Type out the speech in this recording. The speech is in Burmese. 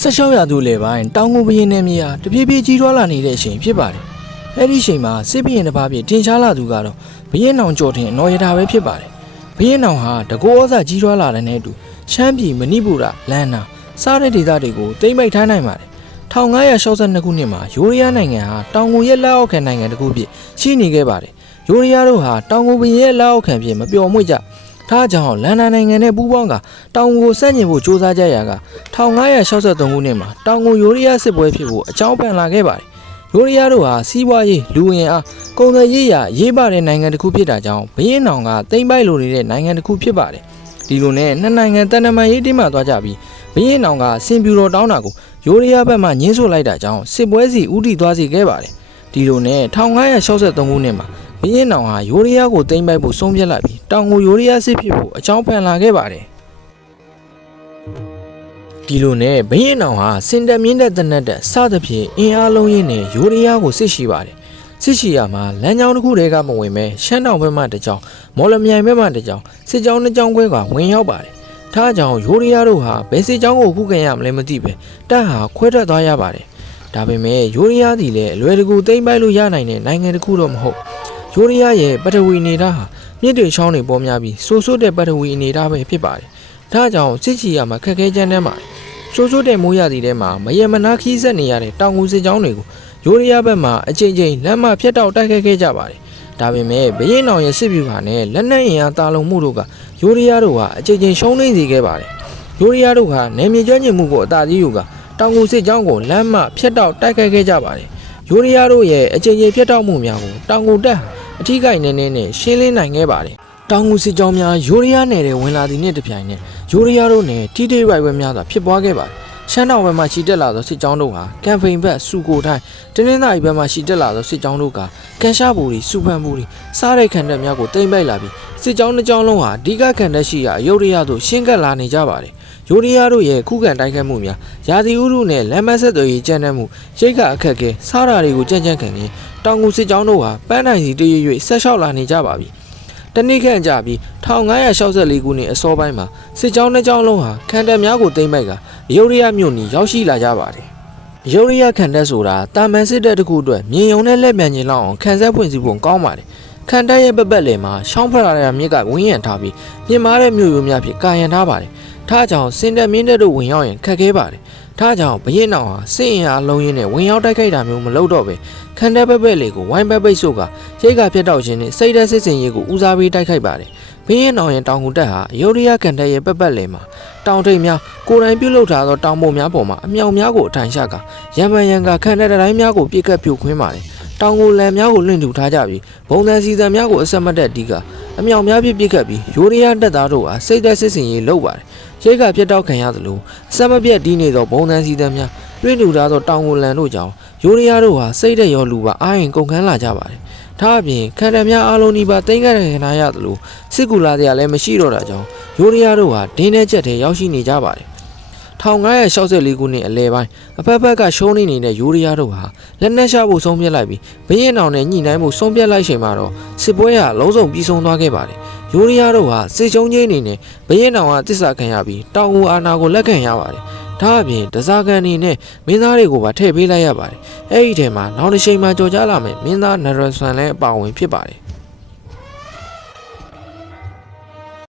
ဆက်လျှောက်ရသူလေပိုင်းတောင်ငူဘရင်နယ်မြေဟာတပြေးပြေးကြီးထွားလာနေတဲ့အချိန်ဖြစ်ပါတယ်။အဲ့ဒီအချိန်မှာစစ်ဘရင်တစ်ပါးပြတင်ရှားလာသူကတော့ဘရင်နောင်ကျော်တင်နော်ရတာပဲဖြစ်ပါတယ်။ဘရင်နောင်ဟာတကောဩဇာကြီးထွားလာတဲ့နဲ့အတူရှမ်းပြည်မဏိပူရလန်နာစားတဲ့ဒေသတွေကိုတိမ့်ပိုက်ထားနိုင်ပါတယ်။1562ခုနှစ်မှာယိုရီးယားနိုင်ငံဟာတောင်ငူရဲ့လက်အောက်ခံနိုင်ငံတစ်ခုဖြစ်ရှိနေခဲ့ပါတယ်။ယိုရီးယားတို့ဟာတောင်ငူဘရင်ရဲ့လက်အောက်ခံဖြစ်မပျော်မွေ့ကြထားကြောင့်လန်နာနိုင်ငံနဲ့ပူးပေါင်းကတောင်ငူကိုစန့်ကျင်ဖို့စ조사ကြရာက1563ခုနှစ်မှာတောင်ငူယိုရီးယားစစ်ပွဲဖြစ်ဖို့အကြောင်းပန်လာခဲ့ပါတယ်။ယိုရီးယားတို့ဟာစီးပွားရေးလူဝင်အားကုန်သွယ်ရေးရာရေးပါတဲ့နိုင်ငံတစ်ခုဖြစ်တာကြောင့်ဘရင်နောင်ကတိမ့်ပိုက်လိုနေတဲ့နိုင်ငံတစ်ခုဖြစ်ပါတယ်။ဒီလိုနဲ့နှစ်နိုင်ငံတန်တမာရေးတင်းမာသွားကြပြီးဘရင်နောင်ကစင်ပြူတော်တောင်းတာကိုယိုရီးယားဘက်မှညှင်းဆို့လိုက်တာကြောင့်စစ်ပွဲစီဥတီသွားစေခဲ့ပါတယ်။ဒီလိုနဲ့1563ခုနှစ်မှာဘရင်နောင်ဟာယိုရီးယားကိုတိမ့်ပိုက်ဖို့ဆုံးဖြတ်လိုက်ပြီးတောင်ငူယိုရီးယားစစ်ဖြစ်ဖို့အကြောင်းပန်လာခဲ့ပါတယ်။ဒီလိုနဲ့ဘရင်နောင်ဟာစင်တက်မြင့်တဲ့တနက်တက်စသဖြင့်အင်အားလုံးရင်းနဲ့ယိုရီးယားကိုစစ်ရှိပါတယ်။စစ်ရှိရမှာလမ်းကြောင်းတစ်ခုတည်းကမဝင်ပဲရှမ်းတောင်ဘက်မှတစ်ကြောင်းမော်လမြိုင်ဘက်မှတစ်ကြောင်းစစ်ကြောင်းနှစ်ကြောင်းခွဲကဝင်ရောက်ပါတယ်။ထားကြောင့်ယိုရီးယားတို့ဟာဘယ်စစ်ကြောင်းကိုခုခံရမလဲမသိပဲတပ်ဟာခွဲထွက်သွားရပါတယ်။ဒါပေမဲ့ယိုရီးယားသည်လည်းအလွယ်တကူတိမ့်ပိုက်လို့ရနိုင်တဲ့နိုင်ငံတစ်ခုတော့မဟုတ်ယိုရီးယားရဲ့ပထဝီအနေထားဟာမြစ်တွေချောင်းတွေပေါ်များပြီးဆိုးဆိုးတဲ့ပထဝီအနေထားပဲဖြစ်ပါတယ်။ဒါကြောင့်စစ်ချီရမှာခက်ခဲကြမ်းတမ်းပါတယ်။ဆိုးဆိုးတဲ့မိုးရသည့်ထဲမှာမရေမနာခီးဆက်နေရတဲ့တောင်ငူစစ်ကြောင်းတွေကိုယိုရီးယားဘက်မှာအချိန်ချင်းလမ်းမဖြတ်တောက်တိုက်ခိုက်ခဲ့ကြပါတယ်။ဒါပေမဲ့ဘရင်နောင်ရဲ့စစ်ဗျူဟာနဲ့လက်နက်အင်အားတာလုံမှုတို့ကယိုရီးယားတို့ဟာအချိန်ချင်းရှုံးနိမ့်စေခဲ့ပါတယ်။ယိုရီးယားတို့ဟာနယ်မြေကျွမ်းကျင်မှုကိုအသာကြီးယူကတောင်ငူစစ်ကြောင်းကိုလမ်းမဖြတ်တောက်တိုက်ခိုက်ခဲ့ကြပါတယ်။ယိုရီးယားတို့ရဲ့အချိန်ချင်းဖြတ်တောက်မှုများကိုတောင်ငူတပ်အထီးကိုင်နေနဲ့ရှင်းလင်းနိုင်ခဲ့ပါတယ်။တောင်ငူစစ်ကြောင်းများယိုရီးယားနယ်တွေဝင်လာသည့်နေ့တစ်ပြိုင်နက်ယိုရီးယားတို့နယ်ထိထိရိုက်ပွဲများစွာဖြစ်ပွားခဲ့ပါတယ်။ရှမ်းတောင်ဘက်မှရှီတက်လာသောစစ်ကြောင်းတို့ဟာကမ်ဖိန်ဘက်စူကိုထိုင်းတင်းနှင်းသားဘက်မှရှီတက်လာသောစစ်ကြောင်းတို့ကကန်ရှာဘူရီစူဖန်ဘူရီစားတဲ့ခံတပ်များကိုတိမ့်ပိုက်လာပြီးစစ်ကြောင်းတစ်ကြောင်းလုံးဟာအဓိကခံတပ်ရှိရာအယုဒ္ဓယသို့ရှင်းကပ်လာနေကြပါတယ်။ယိုရီးယားတို့ရဲ့ခုခံတိုက်ခိုက်မှုများရာသီဥတုနဲ့လမ်းမဆက်သွယ်ရေးကြမ်းတမ်းမှုရိတ်ကအခက်အခဲစားတာတွေကိုကြံ့ကြံ့ခံနေတောင်ငူစစ်ကြောင်းတို့ဟာပန်းနိုင်စီတရွေ့ဆက်လျှောက်လာနေကြပါပြီ။တနည်းခန့်ကြပြီး1564ခုနှစ်အစောပိုင်းမှာစစ်ကြောင်းနှစ်ကြောင်းလုံးဟာခံတပ်များကိုသိမ်းပိုက်ကယိုရီးယားမြို့နီရောက်ရှိလာကြပါတယ်။ယိုရီးယားခံတပ်ဆိုတာတာမန်စစ်တပ်တစ်ခုအတွက်မြင်ယုံနဲ့လက်ပြန်ကျင်လောက်အောင်ခံဆက်ဖွင့်စီဖို့ကောင်းပါတယ်။ခံတပ်ရဲ့ပတ်လည်မှာရှောင်းဖရာရမြစ်ကဝင်းရံထားပြီးမြင်မာတဲ့မြို့ရိုးများဖြင့်ကာရံထားပါတယ်။ထားကြောင့်စင်တက်မြင့်တဲ့တို့ဝင်ရောက်ရင်ခက်ခဲပါတယ်။ထားကြောင့်ဘရင်နောင်ဟာစစ်အင်အားလုံးရင်းနဲ့ဝင်ရောက်တိုက်ခိုက်တာမျိုးမလုပ်တော့ပဲခံတပ်ပတ်လေးကိုဝိုင်းပိတ်ဆို့ကရိတ်ကပြတ်တောက်ခြင်းနဲ့စိတ်ဓာတ်စစ်စင်ရေးကိုဦးစားပေးတိုက်ခိုက်ပါတယ်။ဘရင်နောင်ရဲ့တောင်ငူတပ်ဟာယိုရီးယားခံတပ်ရဲ့ပတ်လည်မှာတောင်ထိပ်များကိုယ်တိုင်ပြုတ်လုထားသောတောင်ပုံများပေါ်မှာအမြောက်များကိုအထိုင်ချကရံမှန်ရံကခံတပ်တိုင်းများကိုပြစ်ကတ်ပြိုခွင်းပါတယ်။တောင်ကိုလန်များကိုလွင့်ထူထားကြပြီးဘုံတန်စီစံများကိုအဆက်မတက်တီးကအမြောက်များပြစ်ကတ်ပြီးယိုရီးယားတပ်သားတို့ဟာစိတ်ဓာတ်စစ်စင်ရေးလုပ်ပါတယ်။ရိတ်ကပြတ်တောက်ခံရသလိုစက်မပြတ်တီးနေသောဘုံတန်စီစံများလွင့်ထူထားသောတောင်ကိုလန်တို့ကြောင့်ယိုရီးယားတို့ဟာစိတ်ဓာတ်ရောလူပါအားရင်ကုန်ခန်းလာကြပါတယ်။ဒါအပြင်ခံတပ်များအားလုံးဒီပါတိမ့်ခဲ့တဲ့ခဏရသလိုစစ်ကူလာတရားလည်းမရှိတော့တာကြောင့်ယိုရီးယားတို့ဟာဒင်းနဲ့ချက်ထဲရောက်ရှိနေကြပါတယ်။1564ခုနှစ်အလယ်ပိုင်းအဖက်ဖက်ကရှုံးနေတဲ့ယိုရီးယားတို့ဟာလက်နက်ရှာဖို့ဆုံးဖြတ်လိုက်ပြီးဘရင်နောင်နဲ့ညှိနှိုင်းမှုဆုံးဖြတ်လိုက်ချိန်မှာတော့စစ်ပွဲဟာလုံးစုံပြီးဆုံးသွားခဲ့ပါတယ်။ယိုရီးယားတို့ဟာစစ်ချုံချင်းအနေနဲ့ဘရင်နောင်ကတစ္ဆာခံရပြီးတောင်ငူအာဏာကိုလက်ခံရပါတယ်။ဒါအပြင်တစားကန်နေနဲ့မင်းသားတွေကိုပါထည့်ပေးလိုက်ရပါတယ်။အဲ့ဒီထဲမှာနောက်တစ်ချိန်မှာကြော်ကြားလာမယ်မင်းသားနရဆွန်လည်းအပါဝင်ဖြစ်ပါတယ်